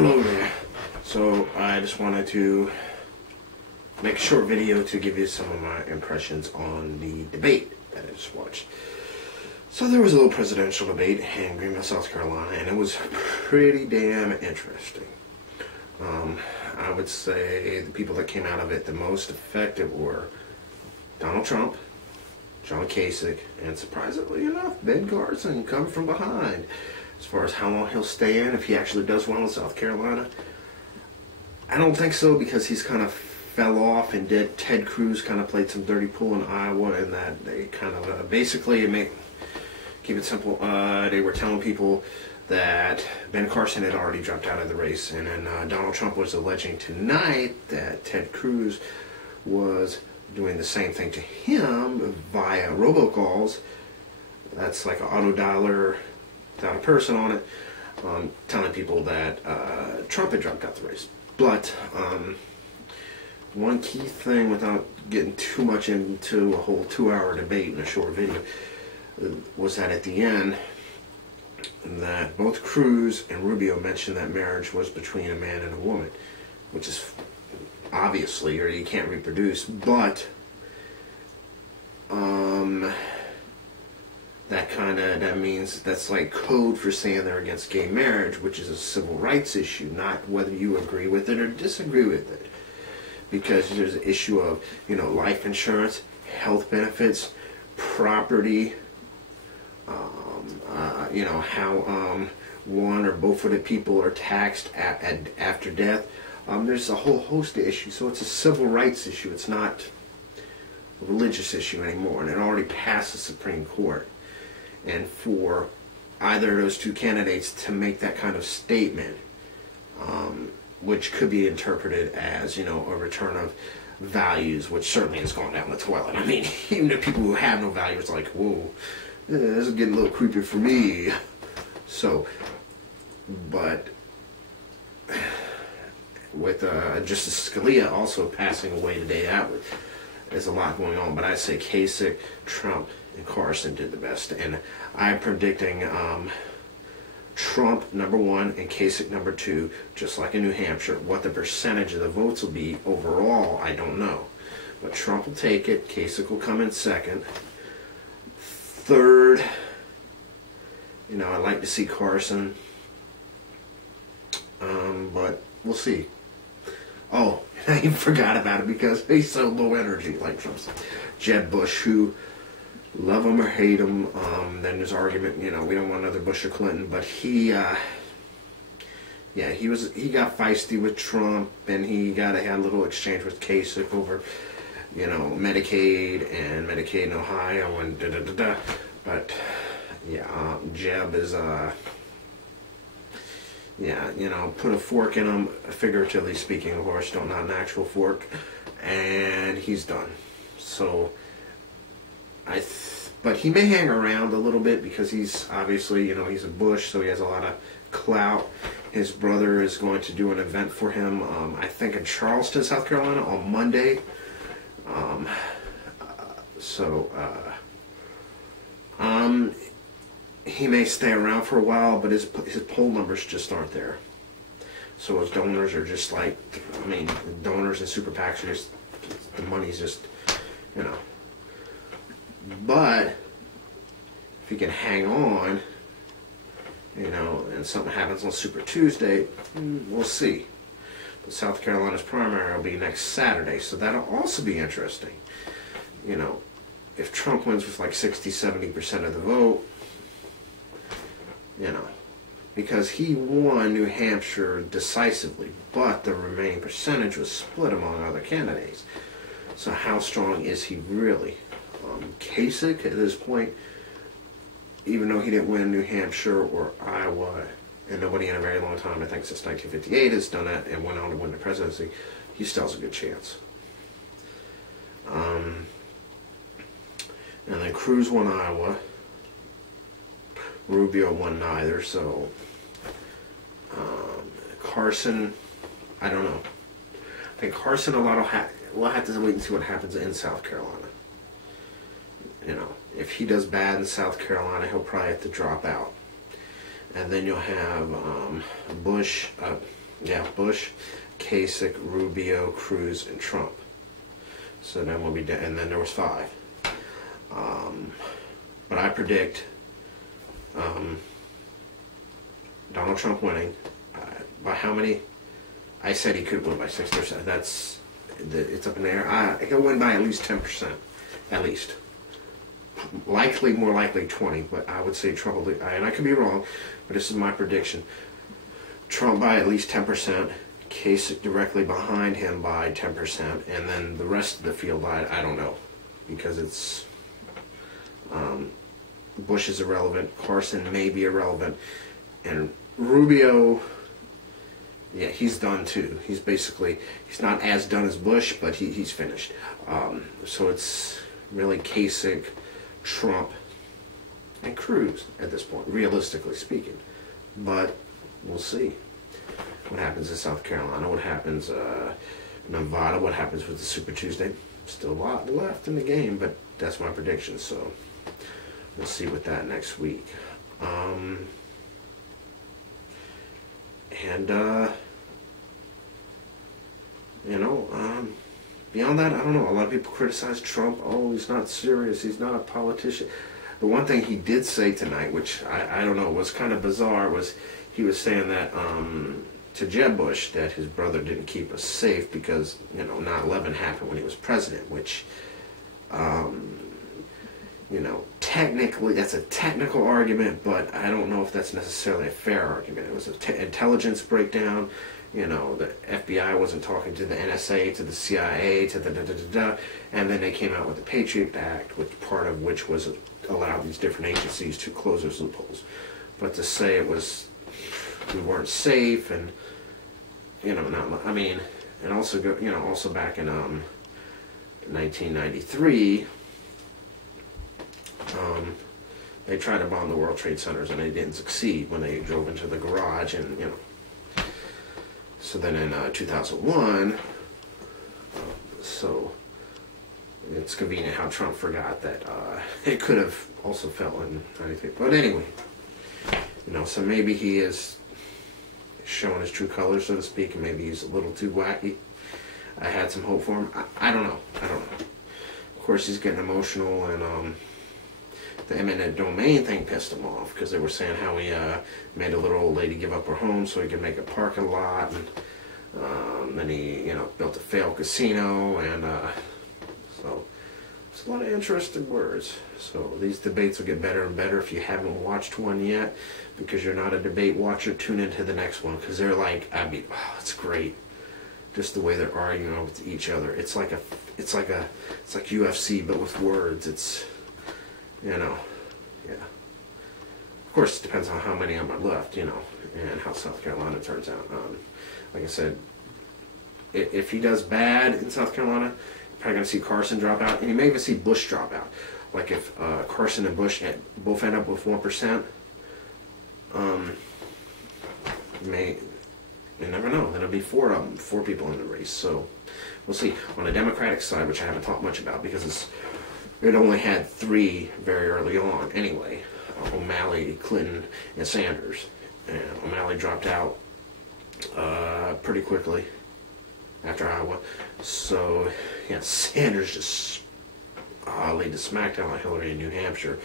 Hello there. So I just wanted to make a short video to give you some of my impressions on the debate that I just watched. So there was a little presidential debate in Greenville, South Carolina, and it was pretty damn interesting. I would say the people that came out of it the most effective were Donald Trump, John Kasich, and surprisingly enough, Ben Carson coming from behind. As far as how long he'll stay in, if he actually does well in South Carolina, I don't think so, because he's kind of fell off, and Ted Cruz kind of played some dirty pool in Iowa, and that they kind of basically, keep it simple, they were telling people that Ben Carson had already dropped out of the race, and then Donald Trump was alleging tonight that Ted Cruz was doing the same thing to him via robocalls. That's like an auto dialer without a person on it, telling people that Trump had dropped out the race. But one key thing, without getting too much into a whole 2-hour debate in a short video, was that at the end, that both Cruz and Rubio mentioned that marriage was between a man and a woman, which is obviously, or you can't reproduce, but that means that's like code for saying they're against gay marriage, which is a civil rights issue, not whether you agree with it or disagree with it. Because there's an issue of, life insurance, health benefits, property, how one or both of the people are taxed after death. There's a whole host of issues. So it's a civil rights issue. It's not a religious issue anymore. And it already passed the Supreme Court. And for either of those two candidates to make that kind of statement, which could be interpreted as, a return of values, which certainly has gone down the toilet. I mean, even the people who have no values, it's like, whoa, this is getting a little creepy for me. So, but with Justice Scalia also passing away today, there's a lot going on. But I'd say Kasich, Trump, and Carson did the best. And I'm predicting Trump #1 and Kasich #2, just like in New Hampshire. What the percentage of the votes will be overall, I don't know. But Trump will take it. Kasich will come in second. Third, I'd like to see Carson, but we'll see. Oh, I even forgot about it because he's so low energy, like Trump's Jeb Bush, who love him or hate him. Then there's argument, we don't want another Bush or Clinton, but he got feisty with Trump, and he had a little exchange with Kasich over, Medicaid in Ohio and da-da-da-da. But, Jeb is, put a fork in him, figuratively speaking, of course, not an actual fork, and he's done. So, but he may hang around a little bit because he's obviously, he's a Bush, so he has a lot of clout. His brother is going to do an event for him, I think in Charleston, South Carolina, on Monday. He may stay around for a while, but his poll numbers just aren't there. So his donors are just like, donors and super PACs are just, the money's just, But if he can hang on, and something happens on Super Tuesday, we'll see. But South Carolina's primary will be next Saturday, so that'll also be interesting. If Trump wins with like 60-70% of the vote, because he won New Hampshire decisively, but the remaining percentage was split among other candidates. So how strong is he really? Kasich, at this point, even though he didn't win New Hampshire or Iowa, and nobody in a very long time, I think since 1958, has done that and went on to win the presidency, he still has a good chance. And then Cruz won Iowa. Rubio won neither, so Carson, I don't know. I think Carson, we'll have to wait and see what happens in South Carolina. If he does bad in South Carolina, he'll probably have to drop out. And then you'll have Bush, Yeah, Bush, Kasich, Rubio, Cruz, and Trump. So then we'll be dead, and then there was 5. But I predict Donald Trump winning. By how many? I said he could win by 6%. It's up in the air. He'll win by at least 10%, at least. Likely, more likely 20, but I would say Trump will, and I could be wrong, but this is my prediction. Trump by at least 10%, Kasich directly behind him by 10%, and then the rest of the field, I don't know, because it's, Bush is irrelevant, Carson may be irrelevant, and Rubio, yeah, he's done too. He's not as done as Bush, but he's finished. So it's really Kasich, Trump, and Cruz at this point, realistically speaking. But we'll see what happens in South Carolina, what happens Nevada, what happens with the Super Tuesday. Still a lot left in the game, but that's my prediction. So we'll see with that next week. Beyond that, I don't know. A lot of people criticize Trump. Oh, he's not serious. He's not a politician. The one thing he did say tonight, which I don't know, was kind of bizarre, was he was saying that to Jeb Bush that his brother didn't keep us safe because 9/11 happened when he was president, which technically that's a technical argument, but I don't know if that's necessarily a fair argument. It was an intelligence breakdown. The FBI wasn't talking to the NSA, to the CIA, to the and then they came out with the Patriot Act, part of which was allow these different agencies to close those loopholes. But to say we weren't safe, and and also back in 1993. They tried to bomb the World Trade Centers and they didn't succeed when they drove into the garage, and So then in 2001, so it's convenient how Trump forgot that it could have also fell in 93. But anyway, so maybe he is showing his true colors, so to speak, and maybe he's a little too wacky. I had some hope for him. I don't know. Of course, he's getting emotional, and the eminent domain thing pissed him off because they were saying how he made a little old lady give up her home so he could make a parking lot, and then he built a failed casino, and so it's a lot of interesting words. So these debates will get better and better. If you haven't watched one yet, because you're not a debate watcher, tune into the next one, because they're like, it's great. Just the way they're arguing with each other. It's like UFC, but with words. It's yeah. Of course, it depends on how many of them are left, and how South Carolina turns out. Like I said, if he does bad in South Carolina, you're probably going to see Carson drop out, and you may even see Bush drop out. Like if Carson and Bush both end up with 1%, you never know. Then it'll be 4 of them, 4 people in the race. So we'll see. On the Democratic side, which I haven't talked much about because it only had 3 very early on anyway. O'Malley, Clinton, and Sanders. And O'Malley dropped out pretty quickly after Iowa. So, yeah, Sanders just laid the smackdown on Hillary in New Hampshire.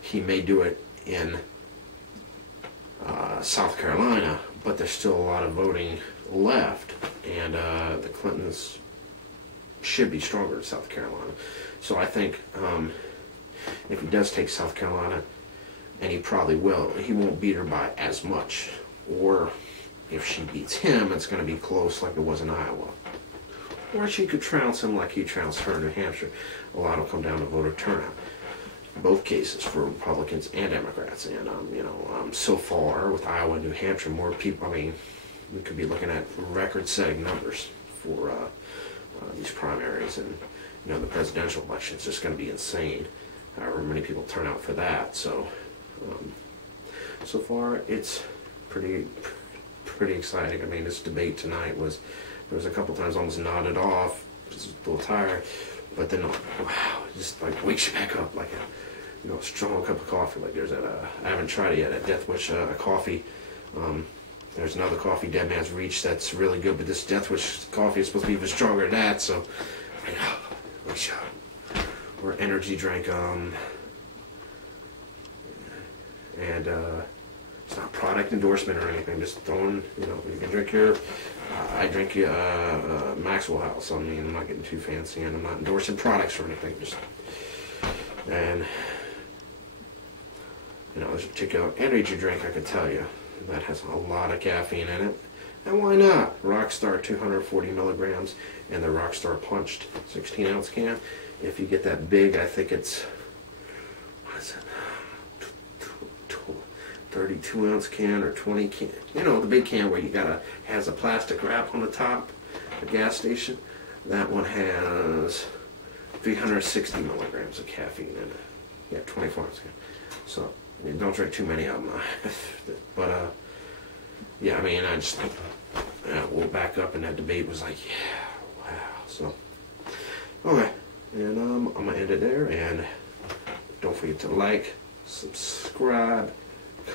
He may do it in South Carolina, but there's still a lot of voting left, and the Clintons should be stronger in South Carolina. So I think if he does take South Carolina, and he probably will, he won't beat her by as much. Or if she beats him, it's going to be close like it was in Iowa. Or she could trounce him like he trounced her in New Hampshire. A lot will come down to voter turnout. Both cases for Republicans and Democrats. And, so far with Iowa and New Hampshire, more people, we could be looking at record-setting numbers for these primaries. And, the presidential election is just going to be insane. However many people turn out for that. So, so far it's pretty exciting. This debate tonight there was a couple times almost nodded off, just a little tired, but then wow, just like wakes you back up like a strong cup of coffee. Like there's I haven't tried it yet at Death Wish coffee. There's another coffee, Dead Man's Reach, that's really good, but this Death Wish coffee is supposed to be even stronger than that, so or energy drink, and it's not product endorsement or anything, just throwing, you can drink your, I drink Maxwell House. I mean, I'm not getting too fancy, and I'm not endorsing products or anything, and there's a particular energy drink I could tell you that has a lot of caffeine in it, and why not? Rockstar 240 milligrams, and the Rockstar Punched 16-ounce can. If you get that big, I think it's, what is it, 32-ounce can or 20 can. The big can where has a plastic wrap on the top, the gas station. That one has 360 milligrams of caffeine in it. Yeah, 24-ounce can. So, don't drink too many of them. But, yeah, I mean, we'll back up, and that debate was like, yeah, wow. So, okay. And I'm going to end it there, and don't forget to like, subscribe,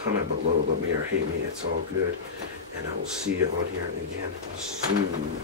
comment below, love me or hate me, it's all good. And I will see you on here again soon.